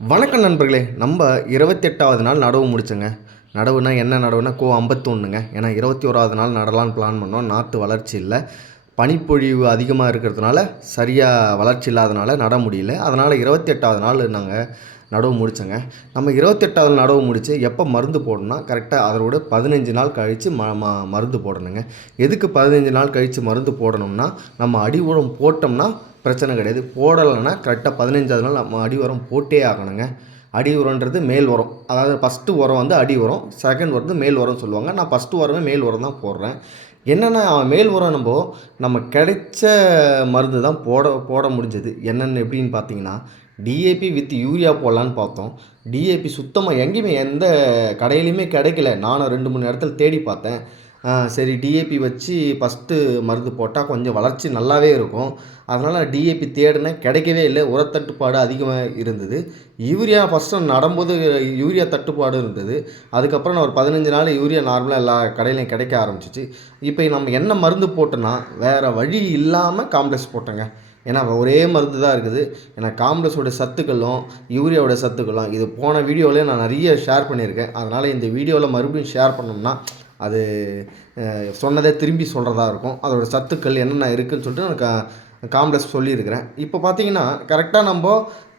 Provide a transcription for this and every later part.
வணக்கம் நண்பர்களே நம்ம இருபத்தெட்டாவது நாள் நடவு முடிச்சோங்க. நடவுனா என்ன நடவுனா கோ ஐம்பத்தொன்றுங்க ஏன்னா இருபத்தி ஓராவது நாள் நடலான்னு பிளான் பண்ணோம். நாற்று வளர்ச்சி இல்லை. பனிப்பொழிவு அதிகமாக இருக்கிறதுனால சரியாக வளர்ச்சி இல்லாதனால நட முடியல. அதனால் இருபத்தெட்டாவது நாள் நாங்கள் நடவு முடித்தோங்க நம்ம இருபத்தெட்டாவது நடவு முடித்து எப்போ மருந்து போடணும்னா கரெக்டாக அதோட பதினஞ்சு நாள் கழித்து ம ம மருந்து போடணுங்க. எதுக்கு பதினஞ்சு நாள் கழித்து மருந்து போடணும்னா நம்ம அடி உரம் போட்டோம்னா பிரச்சனை கிடையாது. போடலைன்னா கரெக்டாக பதினஞ்சாவது நாள் நம்ம அடி உரம் போட்டே ஆகணுங்க. அடி உரம்ன்றது மேல் உரம். அதாவது ஃபஸ்ட்டு உரம் வந்து அடி உரம் செகண்ட் வந்து மேல் உரம் சொல்லுவாங்க. நான் ஃபஸ்ட்டு உரமே மேல் உரம் தான் போடுறேன். என்னென்ன மேல் உரம் நம்ம நம்ம கிடைச்ச மருந்து தான் போட போட முடிஞ்சது. என்னென்னு எப்படின்னு பார்த்தீங்கன்னா டிஏபி வித் யூரியா போடலான்னு பார்த்தோம். டிஏபி சுத்தமாக எங்கேயுமே எந்த கடையிலையுமே கிடைக்கல. நானும் ரெண்டு மூணு இடத்துல தேடி பார்த்தேன். சரி டிஏபி வச்சு ஃபஸ்ட்டு மருந்து போட்டால் கொஞ்சம் வளர்ச்சி நல்லாவே இருக்கும். அதனால் டிஏபி தேடினேன். கிடைக்கவே இல்லை. உரத்தட்டுப்பாடு அதிகமாக இருந்தது. யூரியா ஃபஸ்ட்டு நடும்போது யூரியா தட்டுப்பாடு இருந்தது. அதுக்கப்புறம் நான் ஒரு பதினஞ்சு நாள் யூரியா நார்மலாக எல்லா கடையிலையும் கிடைக்க ஆரம்பிச்சிச்சு. இப்போ நம்ம என்ன மருந்து போட்டோன்னா வேறு வழி இல்லாமல் காம்ப்ளெக்ஸ் போட்டேங்க. ஏன்னா ஒரே மருந்து தான் இருக்குது. ஏன்னா காம்ப்ளெக்ஸோட சத்துக்களும் யூரியாவோட சத்துக்களும் இது போன வீடியோவிலே நான் நிறைய ஷேர் பண்ணியிருக்கேன். அதனால் இந்த வீடியோவில் மறுபடியும் ஷேர் பண்ணோம்னா அது சொன்னதை சொன்னதே திரும்பி சொல்கிறதா இருக்கும். அதோட சத்துக்கள் என்னென்ன இருக்குதுன்னு சொல்லிட்டு நான் கா காம்ப்ளெக்ஸ் சொல்லியிருக்கிறேன். இப்போ பார்த்தீங்கன்னா கரெக்டாக நம்ம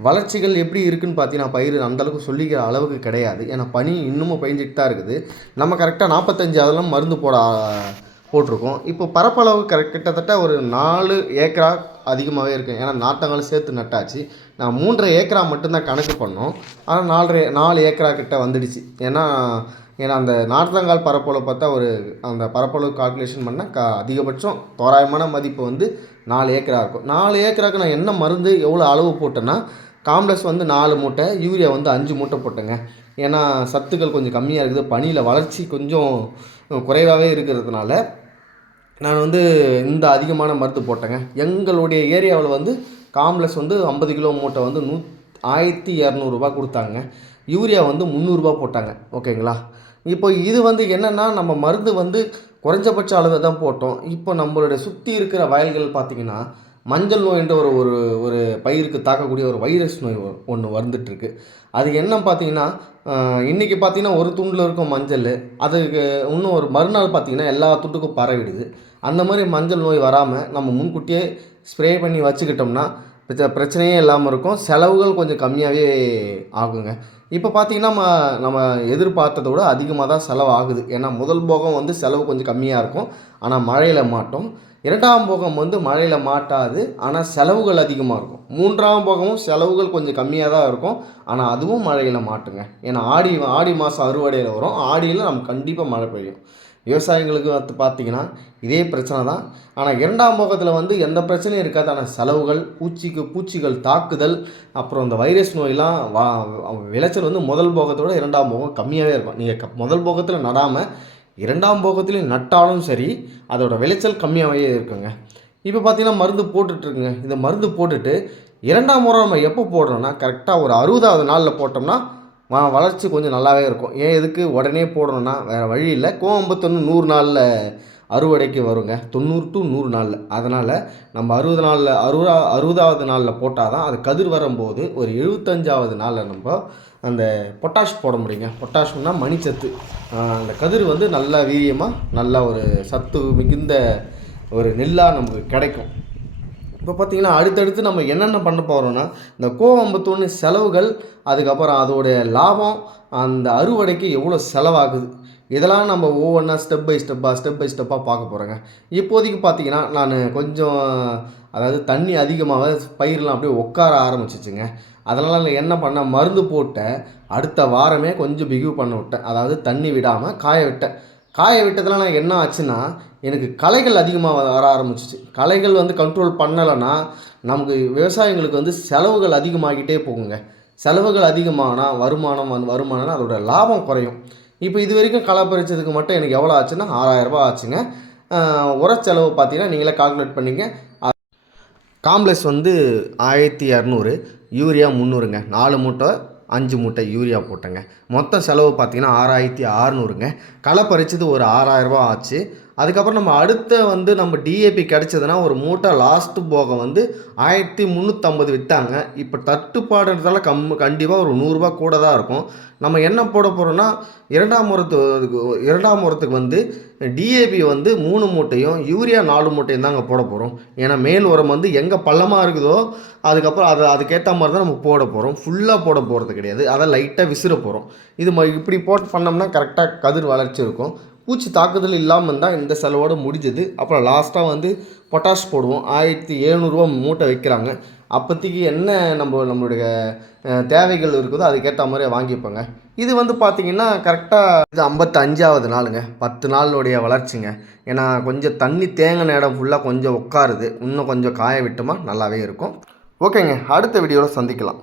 வளர்ச்சிகள் எப்படி இருக்குதுன்னு பார்த்தீங்கன்னா பயிர் அந்தளவுக்கு சொல்லிக்கிற அளவுக்கு கிடையாது. ஏன்னா பனி இன்னமும் பெஞ்சிட்டு தான் இருக்குது. நம்ம கரெக்டாக நாற்பத்தஞ்சு அதெல்லாம் மருந்து போட போட்டிருக்கோம். இப்போ பரப்பளவு கரெக்ட் கிட்டத்தட்ட ஒரு நாலு ஏக்கரா அதிகமாகவே இருக்குது ஏன்னா நாட்டங்களும் சேர்த்து நட்டாச்சு. நான் மூன்றரை ஏக்கரா மட்டும்தான் கணக்கு பண்ணோம். ஆனால் நாலரை நாலு ஏக்கரா கிட்ட வந்துடுச்சு. ஏன்னா ஏன்னா அந்த நாற்றங்கால் பரப்பளவு பார்த்தா ஒரு அந்த பரப்பளவு கால்குலேஷன் பண்ணால் க அதிகபட்சம் தோராயமான மதிப்பு வந்து நாலு ஏக்கராக இருக்கும். நாலு ஏக்கராக்கு நான் என்ன மருந்து எவ்வளோ அளவு போட்டேன்னா காம்ப்ளெக்ஸ் வந்து நாலு மூட்டை யூரியா வந்து அஞ்சு மூட்டை போட்டேங்க. ஏன்னா சத்துக்கள் கொஞ்சம் கம்மியாக இருக்குது பனியில் வளர்ச்சி கொஞ்சம் குறைவாகவே இருக்கிறதுனால நான் வந்து இந்த அதிகமான மருந்து போட்டேங்க. எங்களுடைய ஏரியாவில் வந்து காம்ப்ளெக்ஸ் வந்து ஐம்பது கிலோ மூட்டை வந்து நூ ஆயிரத்தி இரநூறுபா கொடுத்தாங்க. யூரியா வந்து முந்நூறுரூபா போட்டாங்க. ஓகேங்களா? இப்போ இது வந்து என்னென்னா நம்ம மருந்து வந்து குறைஞ்சபட்ச அளவு தான் போட்டோம். இப்போ நம்மளுடைய சுற்றி இருக்கிற வயல்கள் பார்த்திங்கன்னா மஞ்சள் நோய்ன்ற ஒரு ஒரு ஒரு பயிருக்கு தாக்கக்கூடிய ஒரு வைரஸ் நோய் ஒன்று வந்துட்டுருக்கு. அது என்ன பார்த்தீங்கன்னா இன்றைக்கி பார்த்தீங்கன்னா ஒரு துண்டில் இருக்கும் மஞ்சள். அதுக்கு இன்னும் ஒரு மறுநாள் பார்த்தீங்கன்னா எல்லா துண்டுக்கும் பரவிடுது. அந்த மாதிரி மஞ்சள் நோய் வராமல் நம்ம முன்கூட்டியே ஸ்ப்ரே பண்ணி வச்சுக்கிட்டோம்னா பிரச்ச- பிரச்சனையே இல்லாமல் இருக்கும். செலவுகள் கொஞ்சம் கம்மியாகவே ஆகுங்க. இப்போ பார்த்தீங்கன்னா நம்ம நம்ம எதிர்பார்த்ததை விட அதிகமாக தான் செலவு ஆகுது ஏன்னா முதல் போகம் வந்து செலவு கொஞ்சம் கம்மியாக இருக்கும். ஆனால் மழையில் மாட்டோம். இரண்டாம் போகம் வந்து மழையில் மாட்டாது. ஆனால் செலவுகள் அதிகமாக இருக்கும். மூன்றாம் போகமும் செலவுகள் கொஞ்சம் கம்மியாக தான் இருக்கும். ஆனால் அதுவும் மழையில் மாட்டுங்க. ஏன்னா ஆடி ஆடி மாதம் அறுவடையில் வரும். ஆடியில் நம்ம கண்டிப்பாக மழை பெய்யும். விவசாயிங்களுக்கு வந்து பார்த்தீங்கன்னா இதே பிரச்சனை தான். ஆனால் இரண்டாம் போகத்தில் வந்து எந்த பிரச்சனையும் இருக்காது. ஆனால் செலவுகள் பூச்சிக்கு பூச்சிகள் தாக்குதல் அப்புறம் இந்த வைரஸ் நோயெலாம் வா விளைச்சல் வந்து முதல் போகத்தோட இரண்டாம் போகம் கம்மியாகவே இருக்கும். நீங்கள் க முதல் போகத்தில் நடாமல் இரண்டாம் போகத்துலேயும் நட்டாலும் சரி அதோட விளைச்சல் கம்மியாகவே இருக்குங்க. இப்போ பார்த்தீங்கன்னா மருந்து போட்டுட்ருக்குங்க. இந்த மருந்து போட்டுட்டு இரண்டாம் முறை நம்ம எப்போ போடுறோம்னா கரெக்டாக ஒரு அறுபதாவது நாளில் போட்டோம்னா வளர்ச்சி கொஞ்சம் நல்லாவே இருக்கும். ஏன் எதுக்கு? உடனே போடணும்னா வேறு வழி இல்லை. கோவம்பத்தொன்று நூறு நாளில் அறுவடைக்கு வருங்க. தொண்ணூறு டு நூறு நாளில். அதனால் நம்ம அறுபது நாளில் அறுபதா அறுபதாவது நாளில் போட்டால் தான் அது கதிர் வரும்போது ஒரு எழுபத்தஞ்சாவது நாளில் நம்ம அந்த பொட்டாஷ் போட முடியுங்க. பொட்டாஷ்னா மணிச்சத்து. அந்த கதிர் வந்து நல்லா வீரியமாக நல்ல ஒரு சத்து மிகுந்த ஒரு நெல்லாக நமக்கு கிடைக்கும். இப்போ பார்த்தீங்கன்னா அடுத்தடுத்து நம்ம என்னென்ன பண்ண போகிறோன்னா இந்த கோவம்பத்தொன்று செலவுகள் அதுக்கப்புறம் அதோடைய லாபம் அந்த அறுவடைக்கு எவ்வளோ செலவாகுது இதெல்லாம் நம்ம ஒவ்வொன்றா ஸ்டெப் பை ஸ்டெப்பாக ஸ்டெப் பை ஸ்டெப்பாக பார்க்க போகிறோங்க இப்போதைக்கு பார்த்தீங்கன்னா நான் கொஞ்சம் அதாவது தண்ணி அதிகமாக பயிரெலாம் அப்படியே உட்கார ஆரம்பிச்சிச்சுங்க. அதனால் நான் என்ன பண்ணேன் மருந்து போட்டேன் அடுத்த வாரமே கொஞ்சம் பிகிவ் பண்ண விட்டேன். அதாவது தண்ணி விடாமல் காய விட்டேன். காய விட்டதுலாம் நான் என்ன ஆச்சுன்னா எனக்கு களைகள் அதிகமாக வர வர ஆரம்பிச்சிச்சு. களைகள் வந்து கண்ட்ரோல் பண்ணலைன்னா நமக்கு விவசாயிங்களுக்கு வந்து செலவுகள் அதிகமாகிட்டே போகுங்க. செலவுகள் அதிகமானால் வருமானம் வந்து வருமானம்னா அதோட லாபம் குறையும். இப்போ இது வரைக்கும் களை பறிச்சதுக்கு மட்டும் எனக்கு எவ்வளோ ஆச்சுன்னா ஆறாயிரம் ரூபாய் ஆச்சுங்க. உர செலவு பார்த்தீங்கன்னா நீங்களே கால்குலேட் பண்ணிங்க. காம்ப்ளெக்ஸ் வந்து ஆயிரத்தி இரநூறு யூரியா முந்நூறுங்க. நாலு மூட்டை அஞ்சு மூட்டை யூரியா போட்டேங்க. மொத்த செலவு பார்த்தீங்கன்னா ஆறாயிரத்தி அறநூறுங்க. களை பறிச்சது ஒரு ஆறாயிரரூபா ஆச்சு. அதுக்கப்புறம் நம்ம அடுத்த வந்து நம்ம டிஏபி கிடச்சதுன்னா ஒரு மூட்டை லாஸ்ட்டு போக வந்து ஆயிரத்தி முந்நூற்றம்பது விற்றாங்க இப்போ தட்டுப்பாடுன்றதால கம் கண்டிப்பாக ஒரு நூறுரூவா கூட தான் இருக்கும். நம்ம என்ன போட போகிறோம்னா இரண்டாம் உரத்து இரண்டாம் உரத்துக்கு வந்து டிஏபி வந்து மூணு மூட்டையும் யூரியா நாலு மூட்டையும் தாங்க போட போகிறோம் ஏன்னா மேல் உரம் வந்து எங்கே பள்ளமாக இருக்குதோ அதுக்கப்புறம் அது அதுக்கேற்ற மாதிரி தான் நம்ம போட போகிறோம் ஃபுல்லாக போட போகிறது கிடையாது. அதை லைட்டாக விசிற போகிறோம் இது ம இப்படி போட்டு பண்ணோம்னா கரெக்டாக கதிர் வளர்ச்சி இருக்கும். பூச்சி தாக்குதல் இல்லாமல் இருந்தால் இந்த செலவோடு முடிஞ்சது. அப்புறம் லாஸ்ட்டாக வந்து பொட்டாஷ் போடுவோம். ஆயிரத்தி எழுநூறுவா மூட்டை வைக்கிறாங்க. அப்போதைக்கு என்ன நம்ம நம்மளுடைய தேவைகள் இருக்குதோ அதுக்கேற்ற மாதிரி வாங்கிப்போங்க. இது வந்து பார்த்திங்கன்னா கரெக்டாக இது ஐம்பத்தஞ்சாவது நாளுங்க. பத்து நாளுடைய வளர்ச்சிங்க. ஏன்னா கொஞ்சம் தண்ணி தேங்கின இடம் ஃபுல்லாக கொஞ்சம் உட்காருது. இன்னும் கொஞ்சம் காய விட்டோமா நல்லாவே இருக்கும். ஓகேங்க. அடுத்த வீடியோவில் சந்திக்கலாம்.